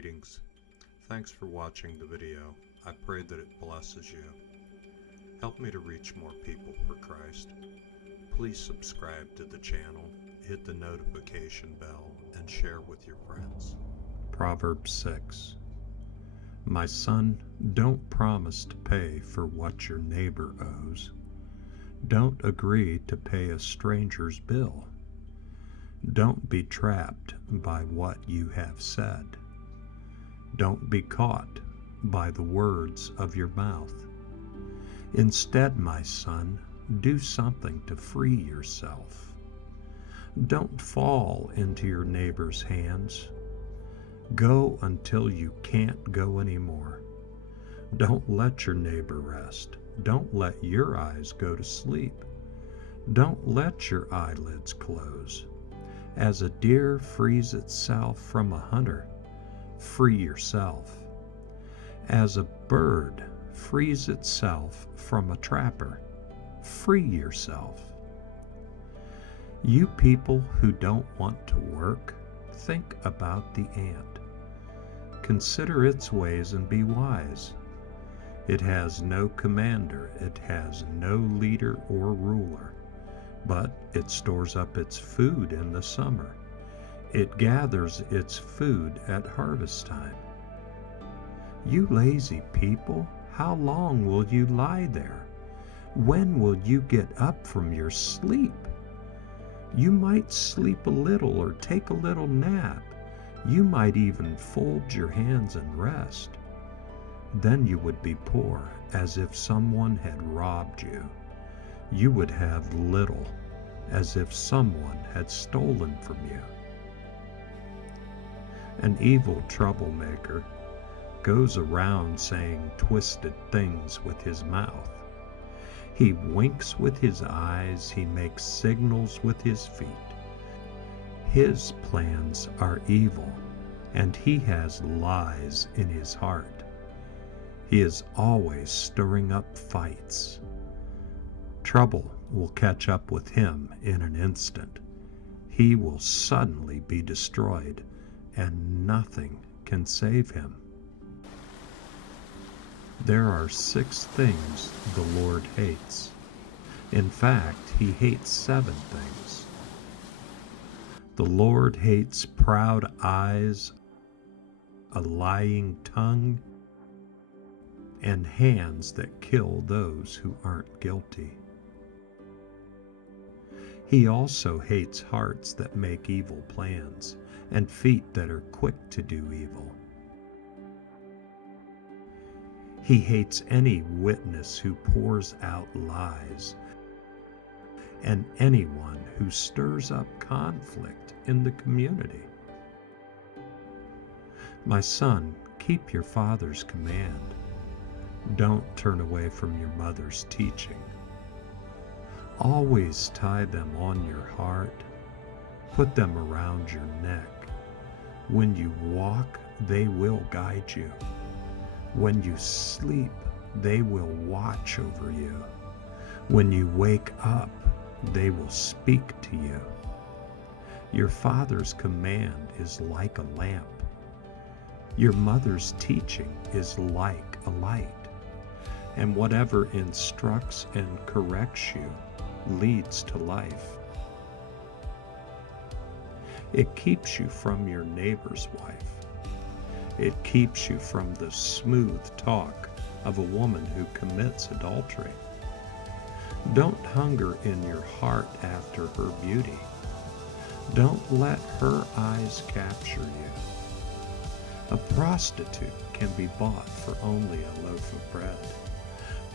Greetings. Thanks for watching the video. I pray that it blesses you. Help me to reach more people for Christ. Please subscribe to the channel, hit the notification bell, and share with your friends. Proverbs 6. My son, don't promise to pay for what your neighbor owes. Don't agree to pay a stranger's bill. Don't be trapped by what you have said. Don't be caught by the words of your mouth. Instead, my son, do something to free yourself. Don't fall into your neighbor's hands. Go until you can't go anymore. Don't let your neighbor rest. Don't let your eyes go to sleep. Don't let your eyelids close. As a deer frees itself from a hunter, free yourself. As a bird frees itself from a trapper, free yourself. You people who don't want to work, think about the ant. Consider its ways and be wise. It has no commander, it has no leader or ruler, but it stores up its food in the summer. It gathers its food at harvest time. You lazy people, how long will you lie there? When will you get up from your sleep? You might sleep a little or take a little nap. You might even fold your hands and rest. Then you would be poor, as if someone had robbed you. You would have little, as if someone had stolen from you. An evil troublemaker goes around saying twisted things with his mouth. He winks with his eyes, he makes signals with his feet. His plans are evil, and he has lies in his heart. He is always stirring up fights. Trouble will catch up with him in an instant. He will suddenly be destroyed, and nothing can save him. There are 6 things the Lord hates. In fact, he hates 7 things. The Lord hates proud eyes, a lying tongue, and hands that kill those who aren't guilty. He also hates hearts that make evil plans, and feet that are quick to do evil. He hates any witness who pours out lies, and anyone who stirs up conflict in the community. My son, keep your father's command. Don't turn away from your mother's teaching. Always tie them on your heart. Put them around your neck. When you walk, they will guide you. When you sleep, they will watch over you. When you wake up, they will speak to you. Your father's command is like a lamp. Your mother's teaching is like a light. And whatever instructs and corrects you leads to life. It keeps you from your neighbor's wife. It keeps you from the smooth talk of a woman who commits adultery. Don't hunger in your heart after her beauty. Don't let her eyes capture you. A prostitute can be bought for only a loaf of bread,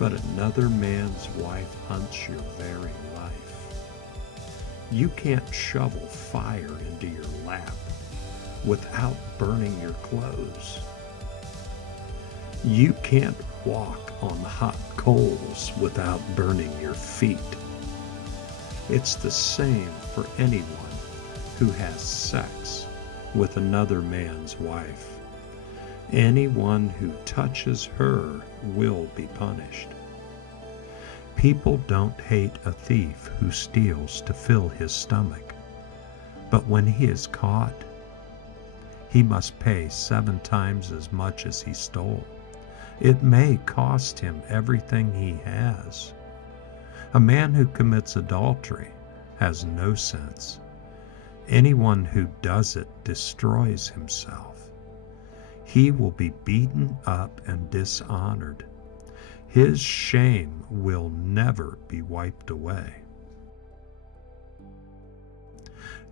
but another man's wife hunts your very life. You can't shovel fire into your lap without burning your clothes. You can't walk on hot coals without burning your feet. It's the same for anyone who has sex with another man's wife. Anyone who touches her will be punished. People don't hate a thief who steals to fill his stomach, but when he is caught, he must pay 7 times as much as he stole. It may cost him everything he has. A man who commits adultery has no sense. Anyone who does it destroys himself. He will be beaten up and dishonored. His shame will never be wiped away.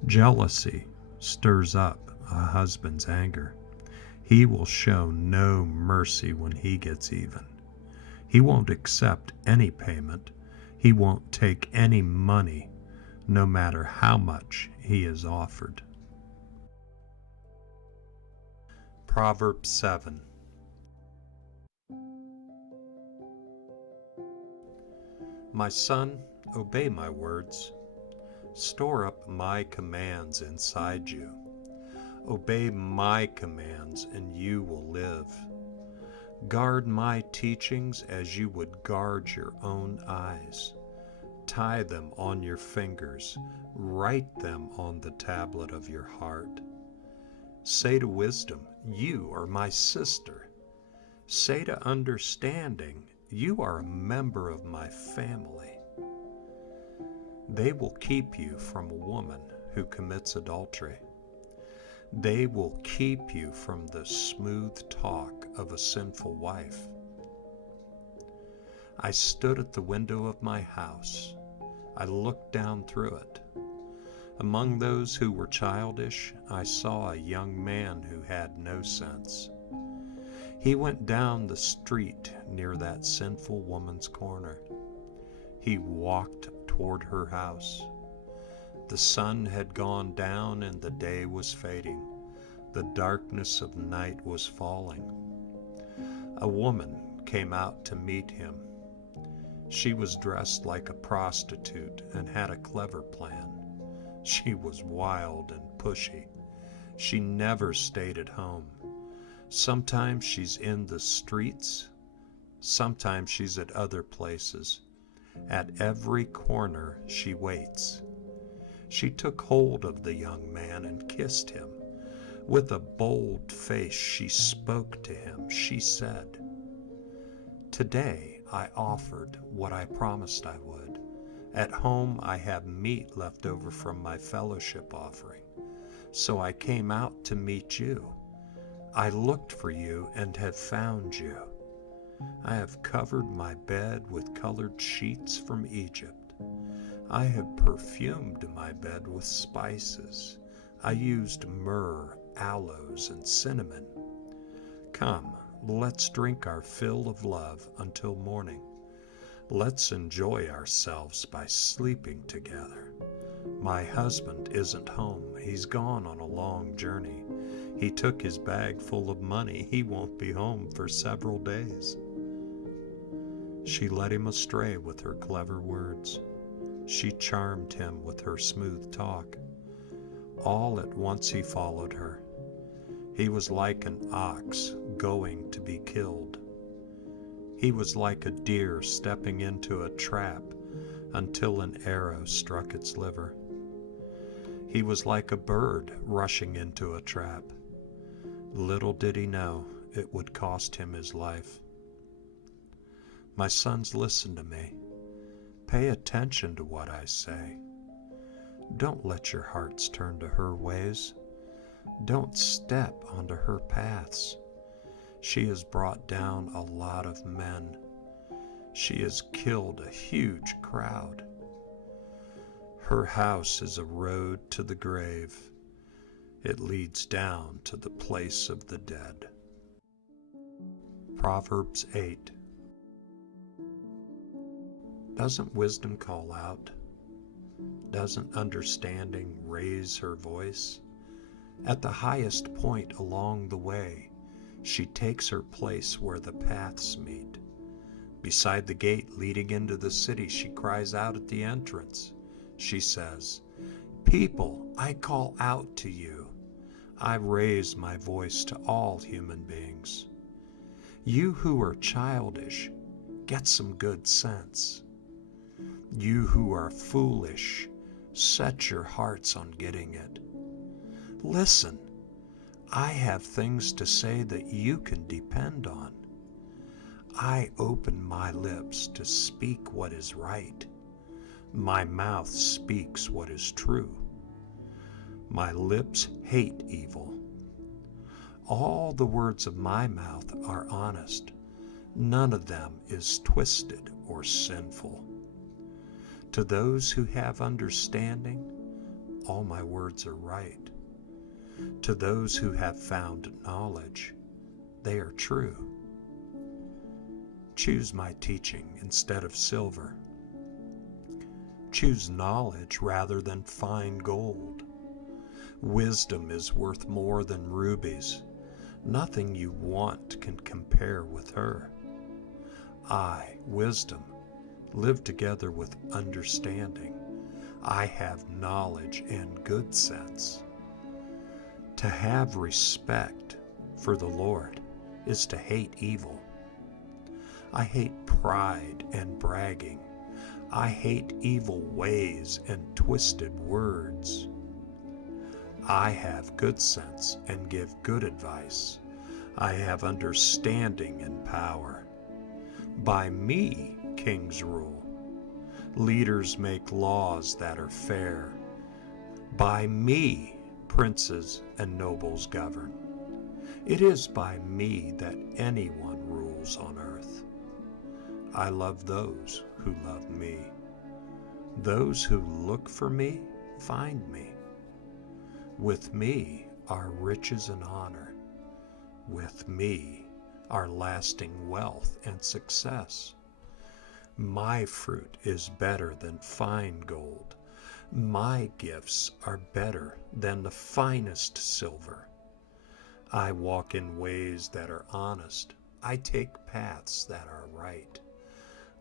Jealousy stirs up a husband's anger. He will show no mercy when he gets even. He won't accept any payment. He won't take any money, no matter how much he is offered. Proverbs 7. My son, obey my words. Store up my commands inside you. Obey my commands, and you will live. Guard my teachings as you would guard your own eyes. Tie them on your fingers. Write them on the tablet of your heart. Say to wisdom, you are my sister. Say to understanding, you are a member of my family. They will keep you from a woman who commits adultery. They will keep you from the smooth talk of a sinful wife. I stood at the window of my house. I looked down through it. Among those who were childish, I saw a young man who had no sense. He went down the street near that sinful woman's corner. He walked toward her house. The sun had gone down and the day was fading. The darkness of night was falling. A woman came out to meet him. She was dressed like a prostitute and had a clever plan. She was wild and pushy. She never stayed at home. Sometimes she's in the streets. Sometimes she's at other places. At every corner she waits. She took hold of the young man and kissed him. With a bold face she spoke to him. She said, "Today I offered what I promised I would. At home I have meat left over from my fellowship offering. So I came out to meet you. I looked for you and have found you. I have covered my bed with colored sheets from Egypt. I have perfumed my bed with spices. I used myrrh, aloes, and cinnamon. Come, let's drink our fill of love until morning. Let's enjoy ourselves by sleeping together. My husband isn't home. He's gone on a long journey. He took his bag full of money. He won't be home for several days." She led him astray with her clever words. She charmed him with her smooth talk. All at once he followed her. He was like an ox going to be killed. He was like a deer stepping into a trap until an arrow struck its liver. He was like a bird rushing into a trap. Little did he know it would cost him his life. My sons, listen to me. Pay attention to what I say. Don't let your hearts turn to her ways. Don't step onto her paths. She has brought down a lot of men. She has killed a huge crowd. Her house is a road to the grave. It leads down to the place of the dead. Proverbs 8. Doesn't wisdom call out? Doesn't understanding raise her voice? At the highest point along the way, she takes her place where the paths meet. Beside the gate leading into the city, she cries out at the entrance. She says, "People, I call out to you. I raise my voice to all human beings. You who are childish, get some good sense. You who are foolish, set your hearts on getting it. Listen, I have things to say that you can depend on. I open my lips to speak what is right. My mouth speaks what is true. My lips hate evil. All the words of my mouth are honest. None of them is twisted or sinful. To those who have understanding, all my words are right. To those who have found knowledge, they are true. Choose my teaching instead of silver. Choose knowledge rather than fine gold. Wisdom is worth more than rubies. Nothing you want can compare with her. I, wisdom, live together with understanding. I have knowledge and good sense. To have respect for the Lord is to hate evil. I hate pride and bragging. I hate evil ways and twisted words. I have good sense and give good advice. I have understanding and power. By me, kings rule. Leaders make laws that are fair. By me, princes and nobles govern. It is by me that anyone rules on earth. I love those who love me. Those who look for me find me. With me are riches and honor. With me are lasting wealth and success. My fruit is better than fine gold. My gifts are better than the finest silver. I walk in ways that are honest. I take paths that are right.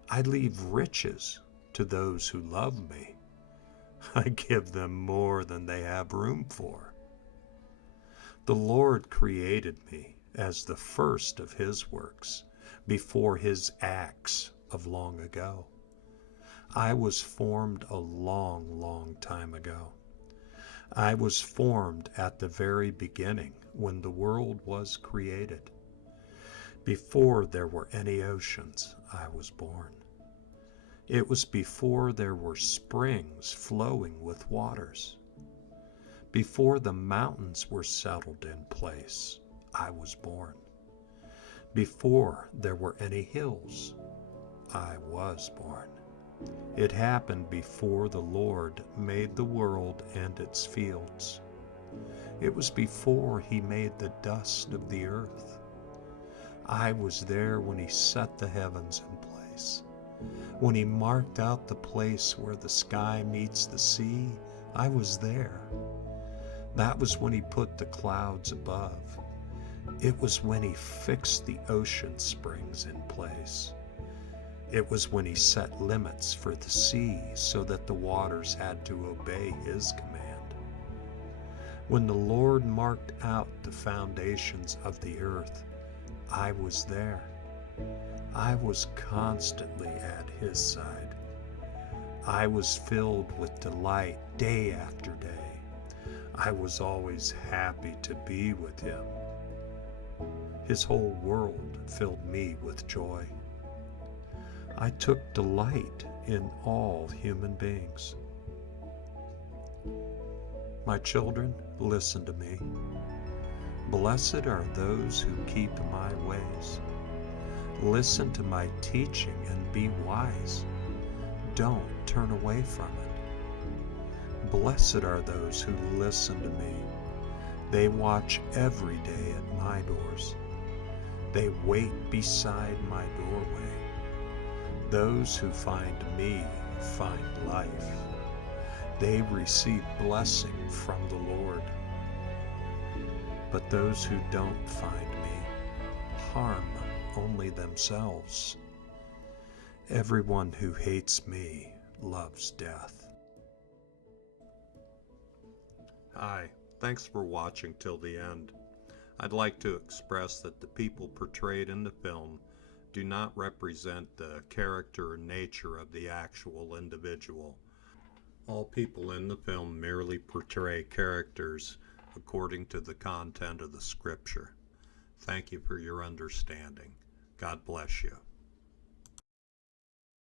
I leave riches to those who love me. I give them more than they have room for. The Lord created me as the first of his works, before his acts of long ago. I was formed a long, long time ago. I was formed at the very beginning when the world was created. Before there were any oceans, I was born. It was before there were springs flowing with waters. Before the mountains were settled in place, I was born. Before there were any hills, I was born. It happened before the Lord made the world and its fields. It was before he made the dust of the earth. I was there when he set the heavens in place. When he marked out the place where the sky meets the sea, I was there. That was when he put the clouds above. It was when he fixed the ocean springs in place. It was when he set limits for the sea so that the waters had to obey his command. When the Lord marked out the foundations of the earth, I was there. I was constantly at his side. I was filled with delight day after day. I was always happy to be with him. His whole world filled me with joy. I took delight in all human beings. My children, listen to me. Blessed are those who keep my ways. Listen to my teaching and be wise. Don't turn away from it. Blessed are those who listen to me. They watch every day at my doors. They wait beside my doorway. Those who find me find life. They receive blessing from the Lord. But those who don't find me harm only themselves. Everyone who hates me loves death. Hi, thanks for watching till the end. I'd like to express that the people portrayed in the film do not represent the character and nature of the actual individual. All people in the film merely portray characters according to the content of the Scripture. Thank you for your understanding. God bless you.